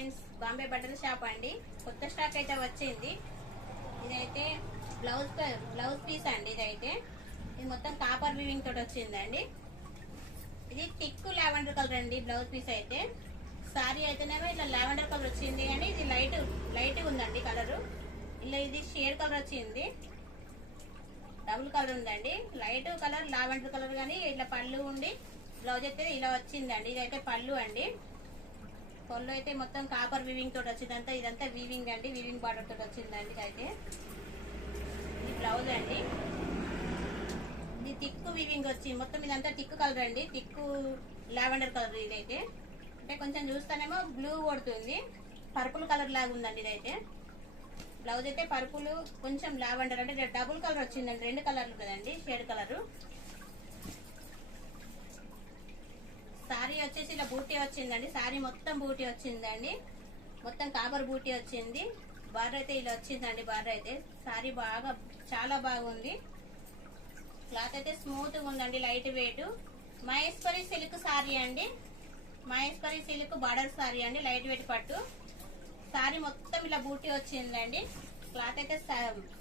Friends, Bombay బట్టల shop అండి. కొత్త స్టాక్ అయితే వచ్చింది. ఇదైతే బ్లౌజ్ పీస్ అండి. ఇది మొత్తం కాపర్ వీవింగ్ తోటి వచ్చిందండి. ఇది థిక్ లావెండర్ కలర్ అండి. బ్లౌజ్ పీస్ అయితే సారీ అయితేనేమో ఇట్లా లావెండర్ కలర్ వచ్చింది, కానీ ఇది లైట్ ఉందండి కలరు. ఇలా ఇది షేడ్ కలర్ వచ్చింది, డబుల్ కలర్ ఉందండి. లైట్ కలర్ లావెండర్ కలర్, కానీ ఇట్లా పళ్ళు ఉండి బ్లౌజ్ అయితే ఇలా వచ్చిందండి. ఇదైతే పళ్ళు అండి. పళ్ళు అయితే మొత్తం కాపర్ వీవింగ్ తోటి వచ్చిందంతా. ఇదంతా వీవింగ్ అండి, వీవింగ్ బార్డర్ తోటి వచ్చిందండి. ఇదైతే ఇది బ్లౌజ్ అండి. ఇది థిక్ వీవింగ్ వచ్చి మొత్తం ఇదంతా థిక్ కలర్ అండి, థిక్ లావెండర్ కలర్. ఇదైతే అంటే కొంచెం చూస్తానేమో బ్లూ కొడుతుంది, పర్పుల్ కలర్ లాగా ఉందండి. ఇదైతే బ్లౌజ్ అయితే పర్పుల్ కొంచెం లావెండర్ అంటే డబుల్ కలర్ వచ్చిందండి. రెండు కలర్లు కదండి, షేడ్ కలరు. సారీ వచ్చేసి ఇలా బూటీ వచ్చిందండి. సారీ మొత్తం బూటీ వచ్చిందండి, మొత్తం కాపర్ బూటీ వచ్చింది. బార్డర్ అయితే ఇలా వచ్చిందండి. బార్డర్ అయితే సారీ చాలా బాగుంది. క్లాత్ అయితే స్మూత్ గా ఉందండి, light weight. Maheshwari silk sorry అండి. మహేశ్వరి సిల్క్ బార్డర్ సారీ అండి, లైట్ వెయిట్ పట్టు. సారీ మొత్తం ఇలా బూటీ వచ్చిందండి. క్లాత్ అయితే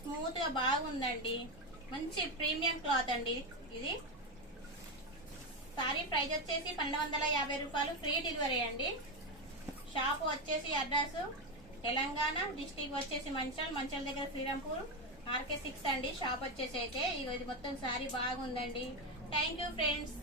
స్మూత్ గా బాగుందండి, మంచి ప్రీమియం క్లాత్ అండి ఇది. సారీ ప్రైస్ వచ్చేసి 1250 రూపాయలు, ఫ్రీ డెలివరీ అండి. షాప్ వచ్చేసి అడ్రస్ తెలంగాణ డిస్టిక్ వచ్చేసి మంచల్ దగ్గర శ్రీరాంపూర్ RK6 అండి. షాప్ వచ్చేసి అయితే ఇది మొత్తం సారీ బాగుందండి. Thank you friends.